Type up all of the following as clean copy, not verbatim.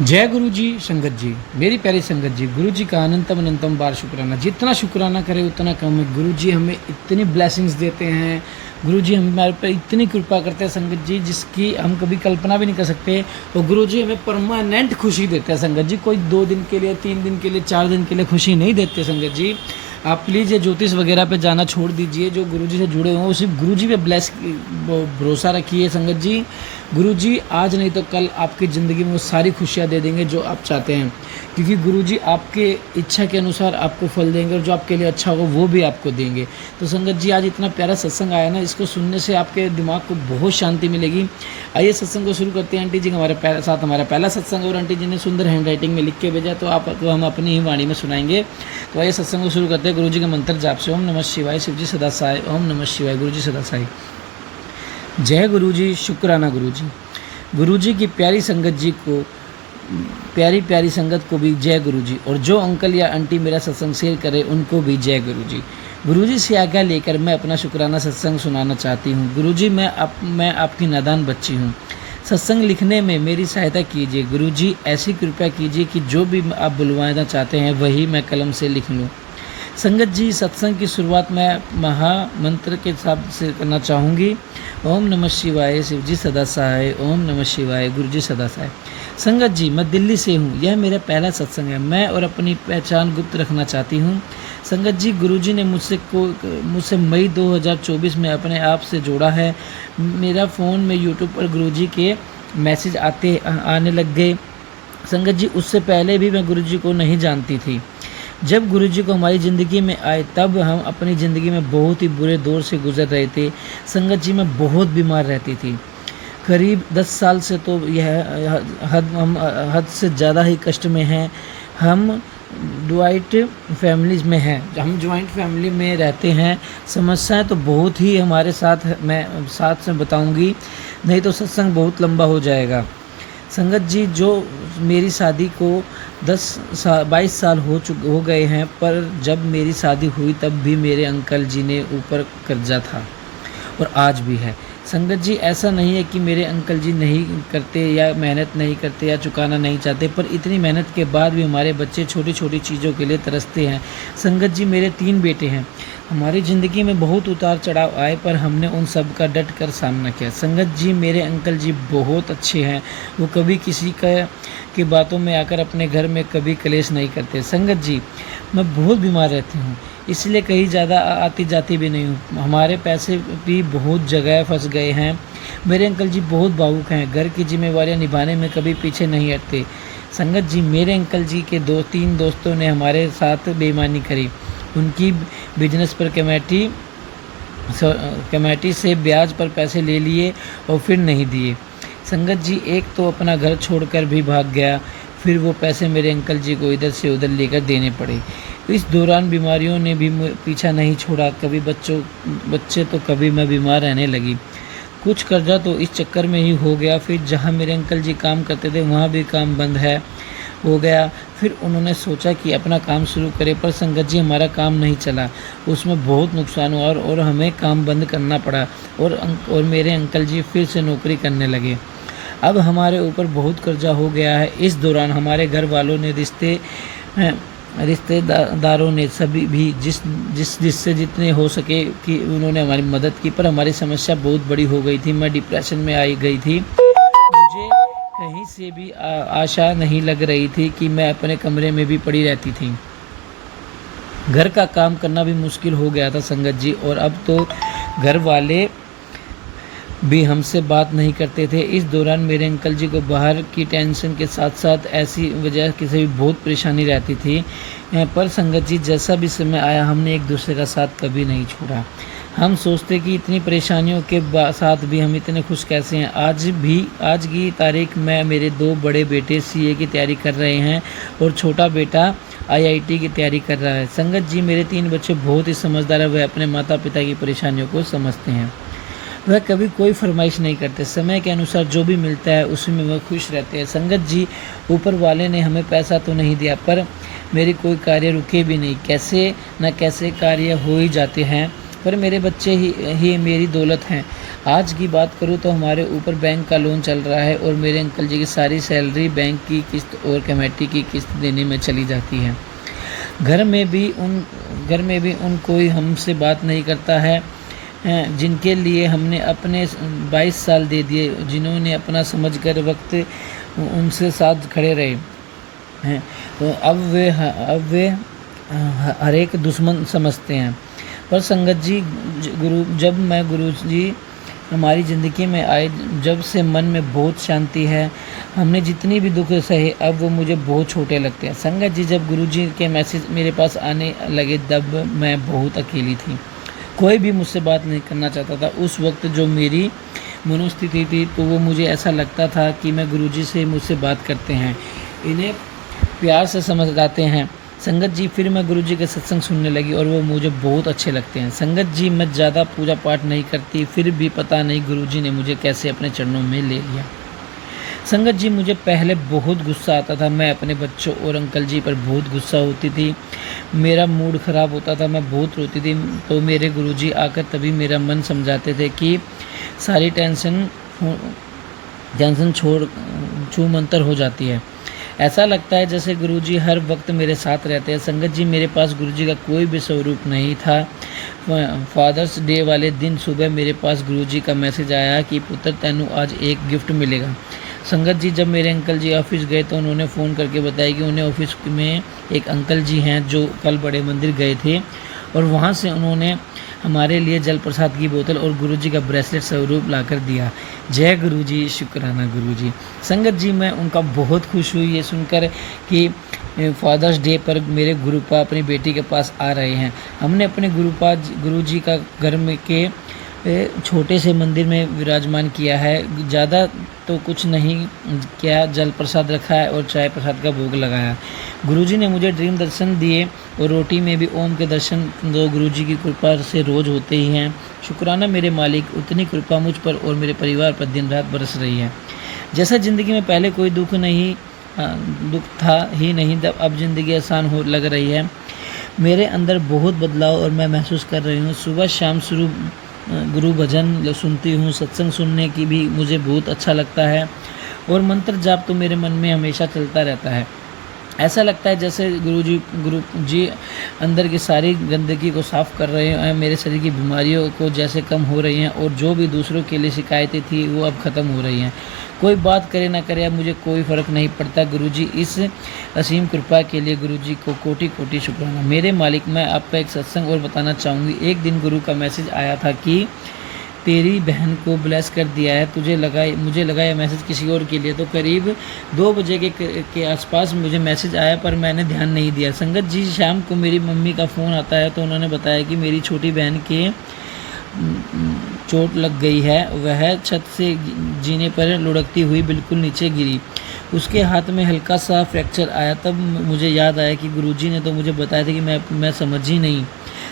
जय गुरु जी संगत जी। मेरी प्यारी संगत जी, गुरु जी का अनंतम अनंतम बार शुक्राना। जितना शुक्राना करें उतना कम है। गुरु जी हमें इतनी ब्लेसिंग्स देते हैं, गुरु जी हमारे पर इतनी कृपा करते हैं संगत जी, जिसकी हम कभी कल्पना भी नहीं कर सकते। और गुरु जी हमें परमानेंट खुशी देते हैं संगत जी। कोई 2 दिन के लिए, 3 दिन के लिए, 4 दिन के लिए खुशी नहीं देते संगत जी। आप प्लीज़ ये ज्योतिष वगैरह पे जाना छोड़ दीजिए। जो गुरु जी से जुड़े हुए हैं सिर्फ गुरु जी पे भरोसा रखिए संगत जी। गुरु जी आज नहीं तो कल आपकी ज़िंदगी में वो सारी खुशियाँ दे देंगे जो आप चाहते हैं, क्योंकि गुरु जी आपके इच्छा के अनुसार आपको फल देंगे और जो आपके लिए अच्छा होगा वो भी आपको देंगे। तो संगत जी, आज इतना प्यारा सत्संग आया ना, इसको सुनने से आपके दिमाग को बहुत शांति मिलेगी। आइए सत्संग को शुरू करते हैं। आंटी जी हमारे साथ हमारा पहला सत्संग, और आंटी जी ने सुंदर हैंड राइटिंग में लिख के भेजा, तो आपको हम अपनी ही वाणी में सुनाएंगे। तो आइए सत्संग को शुरू करते हैं गुरु जी के मंत्र जाप से। ओम नमः शिवाय, शिव जी सदा साई। ओम नमः शिवाय, गुरु जी सदा साई। जय गुरु जी, शुक्राना गुरु जी। गुरु जी की प्यारी संगत जी को, प्यारी प्यारी संगत को भी जय गुरु जी। और जो अंकल या आंटी मेरा सत्संग शेयर करे उनको भी जय गुरु जी। गुरु जी से आज्ञा लेकर मैं अपना शुक्राना सत्संग सुनाना चाहती हूँ। गुरु जी, मैं आपकी नादान बच्ची हूँ। सत्संग लिखने में मेरी सहायता कीजिए। गुरु जी, ऐसी कृपया कीजिए कि जो भी आप बुलवाना चाहते हैं वही मैं कलम से लिख लूँ। संगत जी, सत्संग की शुरुआत मैं महामंत्र के शब्द से करना चाहूँगी। ओम नमः शिवाय, शिव जी सदा सहाय। ओम नमः शिवाय, गुरु जी सदा सहाय। संगत जी, मैं दिल्ली से हूँ। यह मेरा पहला सत्संग है। मैं और अपनी पहचान गुप्त रखना चाहती हूँ। संगत जी, गुरु जी ने मुझसे मई 2024 में अपने आप से जोड़ा है। मेरा फ़ोन में यूट्यूब पर गुरु जी के मैसेज आने लग गए। संगत जी, उससे पहले भी मैं गुरु जी को नहीं जानती थी। जब गुरु जी को हमारी ज़िंदगी में आए तब हम अपनी ज़िंदगी में बहुत ही बुरे दौर से गुजर रहे थे। संगत जी, मैं बहुत बीमार रहती थी। करीब 10 साल से तो यह हम हद से ज़्यादा ही कष्ट में हैं। हम ज्वाइंट फैमिलीज़ में हैं, हम ज्वाइंट फैमिली में रहते हैं। समस्याएं तो बहुत ही हमारे साथ, मैं साथ से बताऊंगी, नहीं तो सत्संग बहुत लंबा हो जाएगा। संगत जी, जो मेरी शादी को 22 साल हो गए हैं, पर जब मेरी शादी हुई तब भी मेरे अंकल जी ने ऊपर कर्जा था और आज भी है। संगत जी, ऐसा नहीं है कि मेरे अंकल जी नहीं करते या मेहनत नहीं करते या चुकाना नहीं चाहते, पर इतनी मेहनत के बाद भी हमारे बच्चे छोटी छोटी चीज़ों के लिए तरसते हैं। संगत जी, मेरे 3 बेटे हैं। हमारी ज़िंदगी में बहुत उतार चढ़ाव आए, पर हमने उन सब का डट कर सामना किया। संगत जी, मेरे अंकल जी बहुत अच्छे हैं। वो कभी किसी की बातों में आकर अपने घर में कभी कलेश नहीं करते। संगत जी, मैं बहुत बीमार रहती हूँ, इसलिए कहीं ज़्यादा आती जाती भी नहीं हूँ। हमारे पैसे भी बहुत जगह फंस गए हैं। मेरे अंकल जी बहुत भावुक हैं, घर की जिम्मेवारियाँ निभाने में कभी पीछे नहीं हटते। संगत जी, मेरे अंकल जी के 2-3 दोस्तों ने हमारे साथ बेईमानी करी। उनकी बिजनेस पर कमेटी से ब्याज पर पैसे ले लिए और फिर नहीं दिए। संगत जी, एक तो अपना घर छोड़कर भी भाग गया, फिर वो पैसे मेरे अंकल जी को इधर से उधर लेकर देने पड़े। इस दौरान बीमारियों ने भी पीछा नहीं छोड़ा। कभी बच्चे तो कभी मैं बीमार रहने लगी। कुछ कर्जा तो इस चक्कर में ही हो गया। फिर जहाँ मेरे अंकल जी काम करते थे वहाँ भी काम बंद हो गया। फिर उन्होंने सोचा कि अपना काम शुरू करें, पर संगत जी हमारा काम नहीं चला। उसमें बहुत नुकसान हुआ और हमें काम बंद करना पड़ा। और मेरे अंकल जी फिर से नौकरी करने लगे। अब हमारे ऊपर बहुत कर्जा हो गया है। इस दौरान हमारे घर वालों ने रिश्तेदारों ने सभी भी जिससे जितने हो सके कि उन्होंने हमारी मदद की, पर हमारी समस्या बहुत बड़ी हो गई थी। मैं डिप्रेशन में आई गई थी। मुझे कहीं से भी आशा नहीं लग रही थी कि मैं अपने कमरे में भी पड़ी रहती थी। घर का काम करना भी मुश्किल हो गया था संगत जी। और अब तो घर वाले भी हमसे बात नहीं करते थे। इस दौरान मेरे अंकल जी को बाहर की टेंशन के साथ साथ ऐसी वजह से भी बहुत परेशानी रहती थी। पर संगत जी, जैसा भी समय आया हमने एक दूसरे का साथ कभी नहीं छोड़ा। हम सोचते कि इतनी परेशानियों के साथ भी हम इतने खुश कैसे हैं। आज की तारीख में मेरे 2 बड़े बेटे सीए की तैयारी कर रहे हैं और छोटा बेटा आईआईटी की तैयारी कर रहा है। संगत जी, मेरे 3 बच्चे बहुत ही समझदार है। वह अपने माता पिता की परेशानियों को समझते हैं। वह कभी कोई फरमाइश नहीं करते। समय के अनुसार जो भी मिलता है उसी में वह खुश रहते हैं। संगत जी, ऊपर वाले ने हमें पैसा तो नहीं दिया, पर मेरे कोई कार्य रुके भी नहीं। कैसे न कैसे कार्य हो ही जाते हैं। पर मेरे बच्चे ही मेरी दौलत हैं। आज की बात करूँ तो हमारे ऊपर बैंक का लोन चल रहा है और मेरे अंकल जी की सारी सैलरी बैंक की किस्त और कमेटी की किस्त देने में चली जाती है। घर में भी उन कोई हमसे बात नहीं करता है, जिनके लिए हमने अपने 22 साल दे दिए, जिन्होंने अपना समझकर वक्त उनसे साथ खड़े रहे हैं, तो अब वे हर एक दुश्मन समझते हैं। पर संगत जी, गुरु जी हमारी ज़िंदगी में आए, जब से मन में बहुत शांति है। हमने जितनी भी दुख सहे, अब वो मुझे बहुत छोटे लगते हैं। संगत जी, जब गुरुजी के मैसेज मेरे पास आने लगे तब मैं बहुत अकेली थी। कोई भी मुझसे बात नहीं करना चाहता था। उस वक्त जो मेरी मनोस्थिति थी, तो वो मुझे ऐसा लगता था कि मैं गुरुजी से मुझसे बात करते हैं, इन्हें प्यार से समझ आते हैं। संगत जी, फिर मैं गुरुजी के सत्संग सुनने लगी और वो मुझे बहुत अच्छे लगते हैं। संगत जी, मैं ज़्यादा पूजा पाठ नहीं करती, फिर भी पता नहीं गुरुजी ने मुझे कैसे अपने चरणों में ले लिया। संगत जी, मुझे पहले बहुत गुस्सा आता था। मैं अपने बच्चों और अंकल जी पर बहुत गुस्सा होती थी। मेरा मूड ख़राब होता था, मैं बहुत रोती थी। तो मेरे गुरुजी आकर तभी मेरा मन समझाते थे कि सारी टेंशन छू मंतर हो जाती है। ऐसा लगता है जैसे गुरुजी हर वक्त मेरे साथ रहते हैं। संगत जी, मेरे पास गुरुजी का कोई भी स्वरूप नहीं था। फादर्स डे वाले दिन सुबह मेरे पास गुरुजी का मैसेज आया कि पुत्र, तेनू आज एक गिफ्ट मिलेगा। संगत जी, जब मेरे अंकल जी ऑफिस गए तो उन्होंने फ़ोन करके बताया कि उन्हें ऑफिस में एक अंकल जी हैं जो कल बड़े मंदिर गए थे और वहाँ से उन्होंने हमारे लिए जल प्रसाद की बोतल और गुरुजी का ब्रेसलेट स्वरूप लाकर दिया। जय गुरुजी, शुक्राना गुरुजी। संगत जी, मैं उनका बहुत खुश हुई ये सुनकर कि फादर्स डे पर मेरे गुरुपा अपनी बेटी के पास आ रहे हैं। हमने अपने गुरुजी का घर में के छोटे से मंदिर में विराजमान किया है। ज़्यादा तो कुछ नहीं किया, जल प्रसाद रखा है और चाय प्रसाद का भोग लगाया। गुरुजी ने मुझे ड्रीम दर्शन दिए और रोटी में भी ओम के दर्शन दो गुरुजी की कृपा से रोज़ होते ही हैं। शुक्राना मेरे मालिक, उतनी कृपा मुझ पर और मेरे परिवार पर दिन रात बरस रही है। जैसा ज़िंदगी में पहले कोई दुख था ही नहीं, तब अब ज़िंदगी आसान हो लग रही है। मेरे अंदर बहुत बदलाव और मैं महसूस कर रही हूँ। सुबह शाम गुरु भजन सुनती हूँ, सत्संग सुनने की भी मुझे बहुत अच्छा लगता है और मंत्र जाप तो मेरे मन में हमेशा चलता रहता है। ऐसा लगता है जैसे गुरु जी अंदर की सारी गंदगी को साफ़ कर रहे हैं, मेरे शरीर की बीमारियों को जैसे कम हो रही हैं और जो भी दूसरों के लिए शिकायतें थी वो अब ख़त्म हो रही हैं। कोई बात करे ना करे, अब मुझे कोई फ़र्क नहीं पड़ता। गुरुजी इस असीम कृपा के लिए गुरुजी को कोटि कोटि शुक्राना। मेरे मालिक, मैं आपका एक सत्संग और बताना चाहूँगी। एक दिन गुरु का मैसेज आया था कि तेरी बहन को ब्लेस कर दिया है। मुझे लगा ये मैसेज किसी और के लिए। तो करीब 2 बजे के आसपास मुझे मैसेज आया, पर मैंने ध्यान नहीं दिया। संगत जी, शाम को मेरी मम्मी का फ़ोन आता है तो उन्होंने बताया कि मेरी छोटी बहन के चोट लग गई है। वह छत से जीने पर लुढ़कती हुई बिल्कुल नीचे गिरी। उसके हाथ में हल्का सा फ्रैक्चर आया। तब मुझे याद आया कि गुरुजी ने तो मुझे बताया था कि मैं समझ ही नहीं।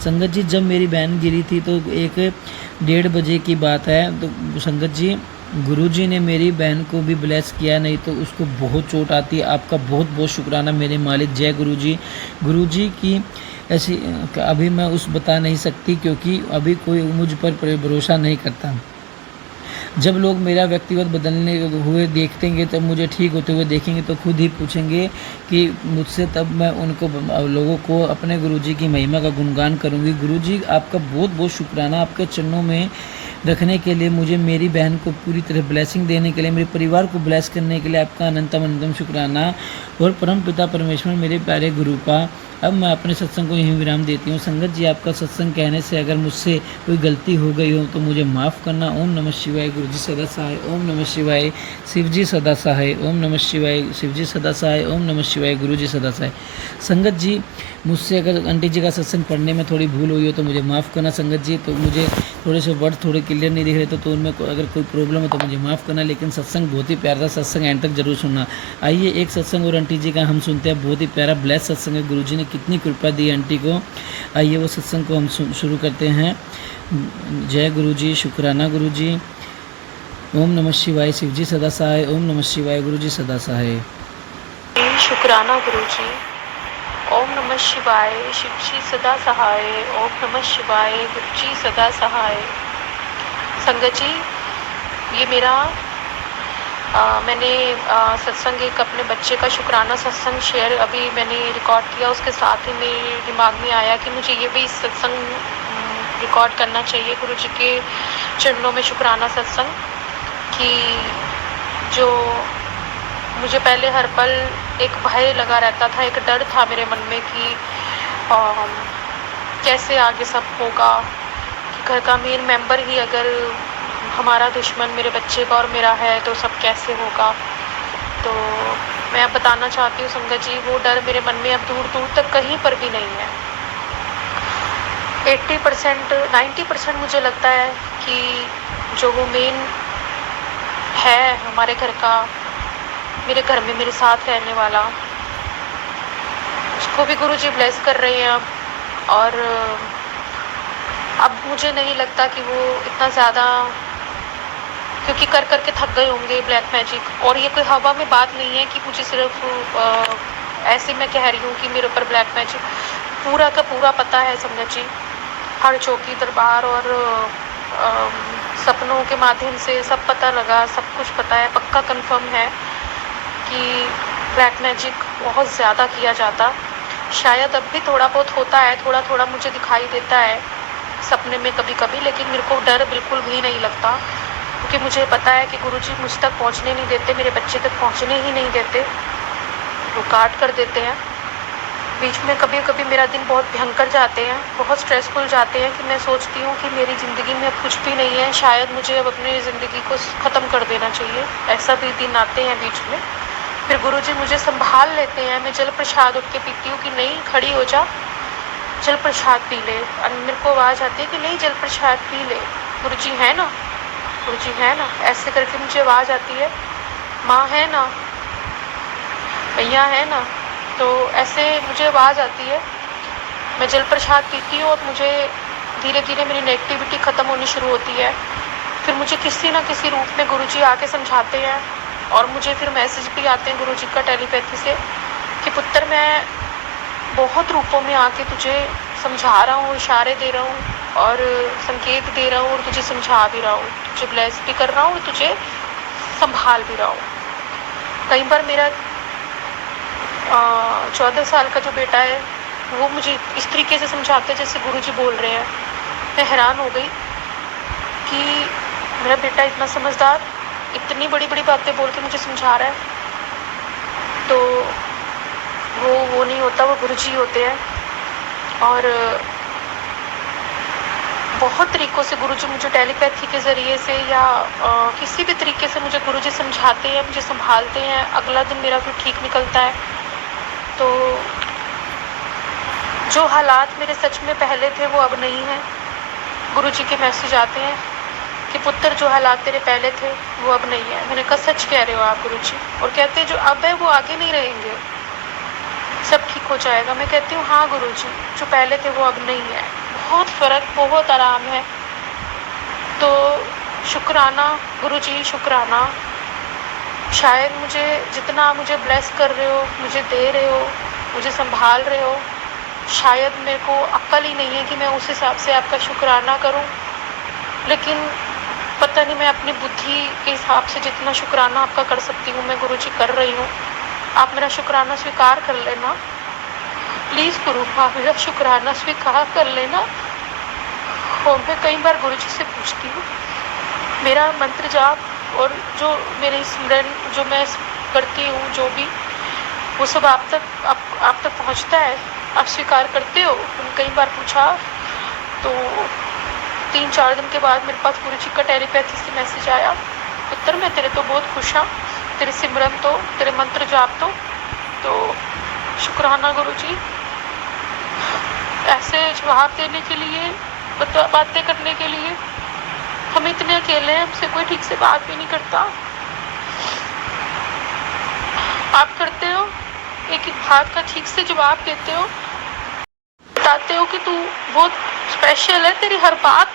संगत जी, जब मेरी बहन गिरी थी तो 1-1:30 बजे की बात है। तो संगत जी, गुरुजी ने मेरी बहन को भी ब्लेस किया, नहीं तो उसको बहुत चोट आती है। आपका बहुत बहुत शुक्राना मेरे मालिक। जय गुरुजी। गुरुजी की ऐसी अभी मैं बता नहीं सकती, क्योंकि अभी कोई मुझ पर भरोसा नहीं करता। जब लोग मेरा व्यक्तिगत बदलने हुए देखेंगे, तब मुझे ठीक होते हुए देखेंगे तो खुद ही पूछेंगे कि मुझसे, तब मैं उनको लोगों को अपने गुरुजी की महिमा का गुणगान करूंगी। गुरुजी, आपका बहुत बहुत शुक्राना आपके चरणों में रखने के लिए, मुझे मेरी बहन को पूरी तरह ब्लेसिंग देने के लिए, मेरे परिवार को ब्लेस करने के लिए आपका अनंतम शुक्राना। और परम पिता परमेश्वर, मेरे प्यारे गुरुपा, अब मैं अपने सत्संग को यहीं विराम देती हूँ। संगत जी, आपका सत्संग कहने से अगर मुझसे कोई गलती हो गई हो तो मुझे माफ़ करना। ओम नमः शिवाय। गुरुजी सदा सहाय। ओम नमः शिवाय। शिवजी सदा सहाय। ओम नमः शिवाय। शिवजी सदा सहाय। ओम नमः शिवाय। गुरुजी सदा सहाय। संगत जी, मुझसे अगर आंटी जी का सत्संग पढ़ने में थोड़ी भूल हुई हो तो मुझे माफ़ करना। संगत जी, तो मुझे थोड़े से वर्ड थोड़े क्लियर नहीं दिख रहे तो उनमें अगर कोई प्रॉब्लम है तो मुझे माफ़ करना। लेकिन सत्संग बहुत ही प्यारा था, सत्संग एंड तक जरूर सुनना। आइए एक सत्संग और आंटी जी का हम सुनते हैं। बहुत ही प्यारा ब्लेस सत्संग है। गुरुजी ने कितनी कृपा दी आंटी को। आइए वो सत्संग को हम शुरू करते हैं। जय गुरुजी, शुक्राना गुरुजी। ओम नमः शिवाय। शिवजी सदा सहाय। ओम नमः शिवाय। गुरुजी सदा सहाय। शुक्राना गुरुजी। ओम नमः शिवाय, शिवजी सदा सहाय। ओम नमः शिवाय, गुरुजी सदा सहाय। संगत जी, ये मेरा मैंने सत्संग एक अपने बच्चे का शुक्राना सत्संग शेयर अभी मैंने रिकॉर्ड किया, उसके साथ ही मेरे दिमाग में आया कि मुझे ये भी सत्संग रिकॉर्ड करना चाहिए, गुरु जी के चरणों में शुक्राना सत्संग। कि जो मुझे पहले हर पल एक भय लगा रहता था, एक डर था मेरे मन में कि कैसे आगे सब होगा, कि घर का मेन मेंबर ही अगर हमारा दुश्मन मेरे बच्चे का और मेरा है तो सब कैसे होगा। तो मैं अब बताना चाहती हूँ संगत जी, वो डर मेरे मन में अब दूर दूर तक कहीं पर भी नहीं है। 80% 90% मुझे लगता है कि जो वो मेन है हमारे घर का, मेरे घर में मेरे साथ रहने वाला, उसको भी गुरु जी ब्लेस कर रहे हैं अब। और अब मुझे नहीं लगता कि वो इतना ज़्यादा, क्योंकि कर कर के थक गए होंगे ब्लैक मैजिक। और ये कोई हवा में बात नहीं है कि मुझे सिर्फ ऐसे मैं कह रही हूँ कि मेरे ऊपर ब्लैक मैजिक, पूरा का पूरा पता है संगत जी। हर चौकी दरबार और सपनों के माध्यम से सब पता लगा, सब कुछ पता है, पक्का कंफर्म है कि ब्लैक मैजिक बहुत ज़्यादा किया जाता। शायद अब भी थोड़ा बहुत होता है, थोड़ा थोड़ा मुझे दिखाई देता है सपने में कभी कभी, लेकिन मेरे को डर बिल्कुल भी नहीं लगता, क्योंकि मुझे पता है कि गुरुजी मुझ तक पहुंचने नहीं देते, मेरे बच्चे तक पहुंचने ही नहीं देते, वो काट कर देते हैं। बीच में कभी कभी मेरा दिन बहुत भयंकर जाते हैं, बहुत स्ट्रेसफुल जाते हैं, कि मैं सोचती हूँ कि मेरी ज़िंदगी में अब कुछ भी नहीं है, शायद मुझे अब अपनी ज़िंदगी को ख़त्म कर देना चाहिए। ऐसा भी दिन आते हैं बीच में। फिर गुरुजी मुझे संभाल लेते हैं। मैं जल प्रसाद उठ के पीती हूँ कि नहीं खड़ी हो जा, जल प्रसाद पी ले। और मेरे को आवाज़ आती है कि नहीं जल प्रसाद पी ले, गुरुजी है ना, गुरुजी है ना, ऐसे करके मुझे आवाज़ आती है। माँ है ना, भैया है ना, तो ऐसे मुझे आवाज़ आती है। मैं जल प्रसाद पीती हूँ और मुझे धीरे धीरे मेरी नेगेटिविटी ख़त्म होनी शुरू होती है। फिर मुझे किसी ना किसी रूप में गुरुजी आके समझाते हैं, और मुझे फिर मैसेज भी आते हैं गुरुजी का टेलीपैथी से कि पुत्र मैं बहुत रूपों में आके तुझे समझा रहा हूँ, इशारे दे रहा हूँ और संकेत दे रहा हूँ, और तुझे समझा भी रहा हूँ, तुझे ब्लेस भी कर रहा हूँ और तुझे संभाल भी रहा हूँ। कई बार मेरा 14 साल का जो बेटा है वो मुझे इस तरीके से समझाते जैसे गुरुजी बोल रहे हैं। मैं हैरान हो गई कि मेरा बेटा इतना समझदार, इतनी बड़ी बड़ी बातें बोल के मुझे समझा रहा है। तो वो नहीं होता, वो गुरुजी होते हैं। और बहुत तरीक़ों से गुरुजी मुझे टेलीपैथी के ज़रिए से या किसी भी तरीके से मुझे गुरुजी समझाते हैं, मुझे संभालते हैं। अगला दिन मेरा फिर ठीक निकलता है। तो जो हालात मेरे सच में पहले थे वो अब नहीं हैं। गुरुजी के मैसेज आते हैं कि पुत्र जो हालात तेरे पहले थे वो अब नहीं है। मैंने कहा सच कह रहे हो आप गुरुजी? और कहते हैं जो अब है वो आगे नहीं रहेंगे, सब ठीक हो जाएगा। मैं कहती हूँ हाँ गुरुजी, जो पहले थे वो अब नहीं है, बहुत फ़र्क, बहुत आराम है। तो शुक्राना गुरुजी, शुक्राना। शायद मुझे जितना मुझे ब्लेस कर रहे हो, मुझे दे रहे हो, मुझे संभाल रहे हो, शायद मेरे को अक्ल ही नहीं है कि मैं उस हिसाब से आपका शुक्राना करूं। लेकिन पता नहीं, मैं अपनी बुद्धि के हिसाब से जितना शुक्राना आपका कर सकती हूँ मैं गुरुजी कर रही हूँ। आप मेरा शुक्राना स्वीकार कर लेना प्लीज़ गुरु, आप मेरा शुक्राना स्वीकार कर लेना। और मैं कई बार गुरुजी से पूछती हूँ, मेरा मंत्र जाप और जो मेरे स्मरण जो मैं करती हूँ, जो भी वो सब आप तक पहुँचता है? आप स्वीकार करते हो? मैंने कई बार पूछा। तो 3-4 दिन के बाद मेरे पास गुरुजी का टेलीपैथी से मैसेज आया, पुत्र मैं तेरे तो बहुत खुश हाँ, तेरे सिमरन तो, तेरे मंत्र जाप तो शुक्राना गुरुजी। ऐसे जवाब देने के लिए, बातें करने के लिए। हम इतने अकेले हैं, हमसे कोई ठीक से बात भी नहीं करता। आप करते हो, एक एक बात का ठीक से जवाब देते हो, बताते हो कि तू बहुत स्पेशल है, तेरी हर बात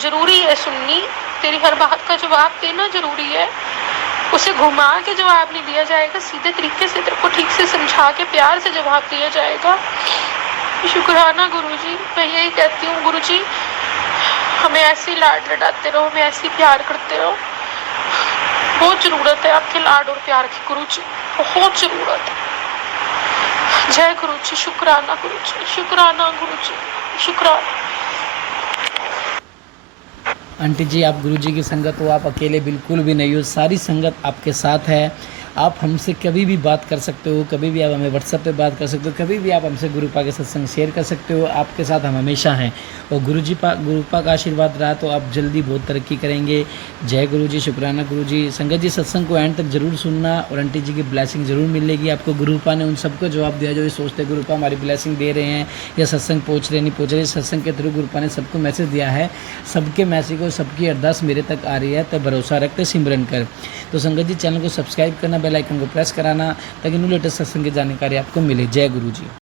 ज़रूरी है सुननी, तेरी हर बात का जवाब देना ज़रूरी है। उसे घुमा के जवाब नहीं दिया जाएगा, सीधे तरीके से तेरे को ठीक से समझा के प्यार से जवाब दिया जाएगा। शुक्राना गुरुजी, मैं यही कहती हूँ गुरुजी, हमें ऐसे ही लाड लडाते रहो, हमें ऐसे ही प्यार करते रहो। बहुत ज़रूरत है आपके लाड और प्यार की गुरुजी, बहुत ज़रूरत है। जय गुरुजी, शुक्राना गुरुजी, शुक्राना गुरुजी, शुक्राना। आंटी जी, आप गुरुजी की संगत हो, आप अकेले बिल्कुल भी नहीं हो, सारी संगत आपके साथ है। आप हमसे कभी भी बात कर सकते हो, कभी भी आप हमें व्हाट्सएप पे बात कर सकते हो, कभी भी आप हमसे गुरुपा के सत्संग शेयर कर सकते हो। आपके साथ हम हमेशा हैं और गुरुपा का आशीर्वाद रहा तो आप जल्दी बहुत तरक्की करेंगे। जय गुरुजी, शुक्राना गुरुजी। संगत जी, सत्संग को एंड तक जरूर सुनना और आंटी जी की ब्लेसिंग ज़रूर मिलेगी आपको। गुरुपा ने उन सबको जवाब दिया जो ये सोचते गुरुपा हमारी ब्लेसिंग दे रहे हैं या सत्संग पहुँच रहे नहीं पहुँच रहे। सत्संग के थ्रू गुरुपा ने सबको मैसेज दिया है, सबके मैसेज और सबकी अरदास मेरे तक आ रही है, तो भरोसा रखते सिमरन कर। तो संगत जी, चैनल को सब्सक्राइब करना, बेल आइकन को प्रेस कराना ताकि न्यू लेटेस्ट सत्संग की जानकारी आपको मिले। जय गुरु जी।